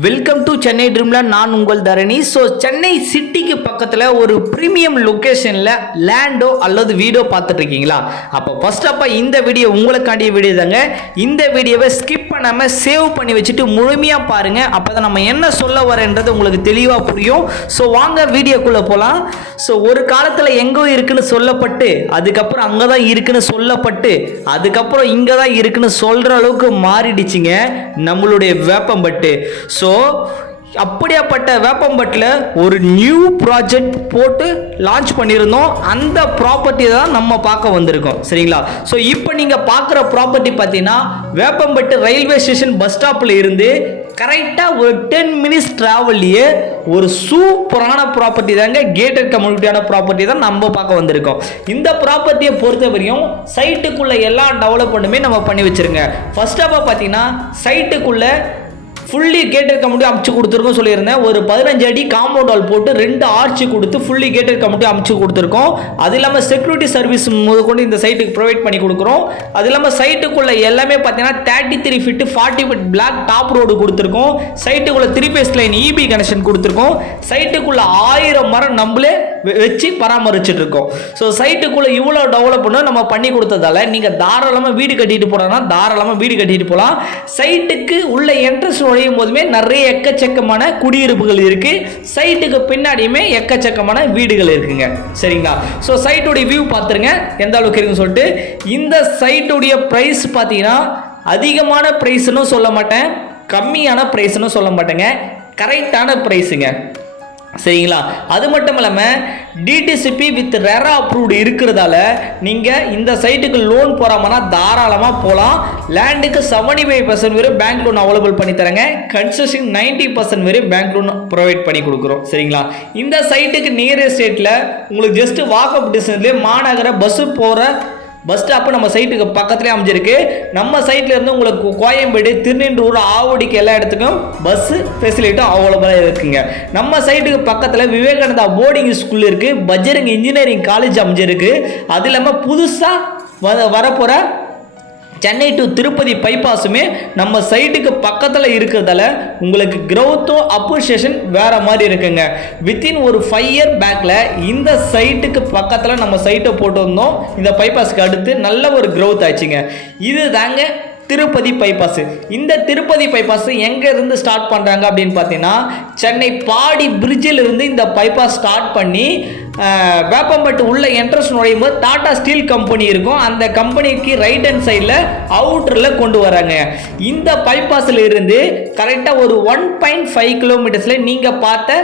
Welcome to Chennai Dreamland. நான் உங்கள் தரணி. So Chennai சிட்டிக்கு பக்கத்தில் ஒரு ப்ரீமியம் லொக்கேஷனில் லேண்டோ அல்லது வீடோ பார்த்துட்டு இருக்கீங்களா? அப்போ ஃபர்ஸ்ட் இந்த வீடியோ உங்களுக்காண்டிய வீடியோ தாங்க. இந்த வீடியோவை ஸ்கிப் பண்ணாமல் சேவ் பண்ணி வச்சுட்டு முழுமையாக பாருங்கள். அப்போ தான் நம்ம என்ன சொல்ல வரேன்றது உங்களுக்கு தெளிவாக புரியும். ஸோ வாங்க வீடியோக்குள்ளே போகலாம். ஸோ ஒரு காலத்தில் எங்கோ இருக்குன்னு சொல்லப்பட்டு அதுக்கப்புறம் அங்கே தான் இருக்குன்னு சொல்லப்பட்டு அதுக்கப்புறம் இங்கே தான் இருக்குன்னு சொல்கிற அளவுக்கு மாறிடுச்சுங்க நம்மளுடைய வேப்பம்பட்டு. ஸோ அப்படியாப்பட்ட வேப்பம்பட்டில் ஒரு நியூ ப்ராஜெக்ட் போட்டு லான்ச் பண்ணியிருந்தோம். அந்த ப்ராப்பர்ட்டி தான் நம்ம பார்க்க வந்திருக்கோம். சரிங்களா? ஸோ இப்போ நீங்கள் பார்க்குற ப்ராப்பர்ட்டி பார்த்தீங்கன்னா வேப்பம்பட்டு ரயில்வே ஸ்டேஷன் பஸ் ஸ்டாப்பில் இருந்து கரெக்டாக ஒரு 10 மினிட்ஸ் ட்ராவல்லையே ஒரு சூப்பரான ப்ராப்பர்ட்டி தாங்க. கேட்டட் கம்யூனிட்டியான ப்ராப்பர்ட்டி தான் நம்ம பார்க்க வந்திருக்கோம். இந்த ப்ராப்பர்ட்டியை பொறுத்த வரையும் சைட்டுக்குள்ளே எல்லா டெவலப்மெண்ட்டுமே நம்ம பண்ணி வச்சுருங்க. ஃபர்ஸ்ட் ஆஃப் பார்த்தீங்கன்னா சைட்டுக்குள்ளே ஃபுல்லி கேட்டட் கம்யூனிட்டி அமைச்சு கொடுத்துருக்கோம் சொல்லியிருந்தேன். ஒரு 15 அடி காம்பவுண்ட் வால் போட்டு 2 ஆர்ச்சி கொடுத்து ஃபுல்லி கேட்டட் கம்யூனிட்டி அமைச்சு கொடுத்துருக்கோம். அது இல்லாமல் செக்யூரிட்டி சர்வீஸ் முதற்கொண்டு இந்த சைட்டுக்கு ப்ரொவைட் பண்ணி கொடுக்குறோம். அது இல்லாமல் சைட்டுக்குள்ளே எல்லாமே பார்த்தீங்கன்னா 33 feet 40 feet block top road கொடுத்துருக்கோம். சைட்டுக்குள்ளே 3 ஃபேஸ் லைன் இபி கனெக்ஷன் கொடுத்துருக்கோம். சைட்டுக்குள்ளே 1000 மரம் நம்மளே வச்சு பராமரிச்சுட்டு இருக்கோம். ஸோ சைட்டுக்குள்ளே இவ்வளோ டெவலப் பண்ண நம்ம பண்ணி கொடுத்ததால நீங்கள் தாராளமாக வீடு கட்டிட்டு போகிறோன்னா தாராளமாக வீடு கட்டிட்டு போகலாம். சைட்டுக்கு உள்ள என்ட்ரன்ஸ் நுழையும் போதுமே நிறைய எக்கச்சக்கமான குடியிருப்புகள் இருக்கு. சைட்டுக்கு பின்னாடியுமே எக்கச்சக்கமான வீடுகள் இருக்குங்க. சரிங்களா? ஸோ சைட்டுடைய வியூ பார்த்துருங்க எந்த அளவுக்கு இருக்குன்னு சொல்லிட்டு. இந்த சைட்டுடைய ப்ரைஸ் பார்த்தீங்கன்னா அதிகமான ப்ரைஸ்னு சொல்ல மாட்டேன், கம்மியான ப்ரைஸ்னு சொல்ல மாட்டேங்க, கரெக்டான ப்ரைஸுங்க. சரிங்களா? அது மட்டும் இல்லாமல் டிடிசிபி வித் ரெரா அப்ரூவ்டு இருக்கிறதால நீங்கள் இந்த சைட்டுக்கு லோன் போகிறாமன்னா தாராளமாக போகலாம். லேண்டுக்கு 75% வரை பேங்க் லோன் அவைலபிள் பண்ணி தரேங்க. கன்ஸ்ட்ரக்ஷன் 90% வரை பேங்க் லோன் ப்ரொவைட் பண்ணி கொடுக்குறோம். சரிங்களா? இந்த சைட்டுக்கு நியரஸ்ட் ஸ்டேட்டில் உங்களுக்கு ஜஸ்ட் வாக்அப் டிஸ்டன்ஸ்லேயே மாநகர பஸ்ஸு போகிற பஸ் ஸ்டாப்பு நம்ம சைட்டுக்கு பக்கத்துலேயே அமைஞ்சிருக்கு. நம்ம சைட்டில் இருந்து உங்களுக்கு கோயம்பேடு, திருநெண்டூர், ஆவடிக்கு எல்லா இடத்துக்கும் பஸ்ஸு ஃபெசிலிட்டும் அவைலபிளாக இருக்குங்க. நம்ம சைட்டுக்கு பக்கத்தில் விவேகானந்தா போர்டிங் ஸ்கூல் இருக்குது, பஜ்ரங் இன்ஜினியரிங் காலேஜ் அமைஞ்சிருக்கு. அது இல்லாமல் புதுசாக வரப்போகிற சென்னை டு திருப்பதி பைபாஸுமே நம்ம சைட்டுக்கு பக்கத்தில் இருக்கிறதால உங்களுக்கு க்ரோத்தும் அப்ரிஷியேஷன் வேற மாதிரி இருக்குங்க. வித்தின் ஒரு 5 இயர் பேக்கில் இந்த சைட்டுக்கு பக்கத்தில் நம்ம சைட்டை போட்டு வந்தோம். இந்த பைபாஸ்க்கு அடுத்து நல்ல ஒரு க்ரோத் ஆச்சுங்க. இது தாங்க திருப்பதி பைபாஸ். இந்த திருப்பதி பைபாஸ் எங்க இருந்து ஸ்டார்ட் பண்றாங்க அப்படின்னு பார்த்தீங்கன்னா சென்னை பாடி பிரிட்ஜில் இருந்து இந்த பைபாஸ் ஸ்டார்ட் பண்ணி வேப்பம்பட்டு உள்ள என்ட்ரன்ஸ் நுழையும் போது டாடா ஸ்டீல் கம்பெனி இருக்கும். அந்த கம்பெனிக்கு ரைட் ஹேண்ட் சைடில் அவுட்டரில் கொண்டு வராங்க. இந்த பைபாஸில் இருந்து கரெக்டாக ஒரு 1.5 கிலோமீட்டர்ஸில் நீங்கள் பார்த்த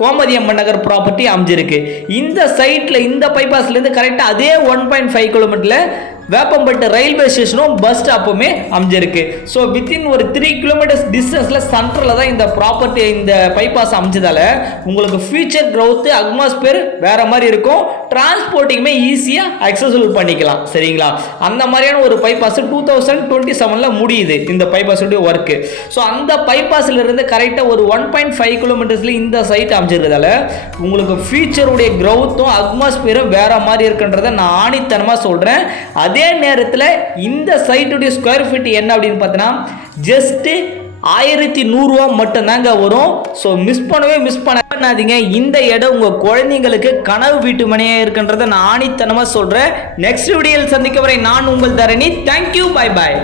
கோமதியம்மன் நகர் ப்ராப்பர்ட்டி அமைஞ்சிருக்கு. இந்த சைட்டில் இந்த பைபாஸ்லேருந்து கரெக்டாக அதே 1.5 கிலோமீட்டரில் வேப்பம்பட்டு ரயில்வே ஸ்டேஷனும் பஸ் ஸ்டாப்புமே அமைஞ்சிருக்கு. ஸோ வித்தின் ஒரு 3 கிலோமீட்டர்ஸ் டிஸ்டன்ஸில் சென்டரில் தான் இந்த ப்ராப்பர்ட்டி இந்த பைபாஸ் அமைச்சதால உங்களுக்கு ஃபியூச்சர் க்ரோத்து அட்மாஸ்பியர் வேற மாதிரி இருக்கும். டிரான்ஸ்போர்ட்டிங்குமே ஈஸியாக அக்சசபிள் பண்ணிக்கலாம். சரிங்களா? அந்த மாதிரியான ஒரு பைபாஸ் 2027 முடியுது இந்த பைபாஸுடைய ஒர்க்கு. ஸோ அந்த பைபாஸில் இருந்து கரெக்டாக ஒரு 1.5 கிலோமீட்டர்ஸில் இந்த சைட் அமைச்சிருக்கிறதால உங்களுக்கு ஃபியூச்சருடைய க்ரோத்தும் அட்மாஸ்பியரும் வேற மாதிரி இருக்குன்றதை நான் ஆணித்தனமாக சொல்கிறேன். அதே நேரத்தில் இந்த சைட்டுடைய ஸ்கொயர் ஃபீட் என்ன அப்படின்னு பார்த்தீங்கன்னா ஜஸ்ட் 1100 ரூபா மட்டும் தாங்க வரும். ஸோ மிஸ் பண்ணாதீங்க. இந்த இடம் உங்கள் குழந்தைங்களுக்கு கனவு வீட்டு மனையாக இருக்குன்றதை நான் ஆணித்தனமாக சொல்கிறேன். நெக்ஸ்ட் வீடியோவில் சந்திக்க வரை நான் உங்கள் தரணி. தேங்க்யூ. Bye bye.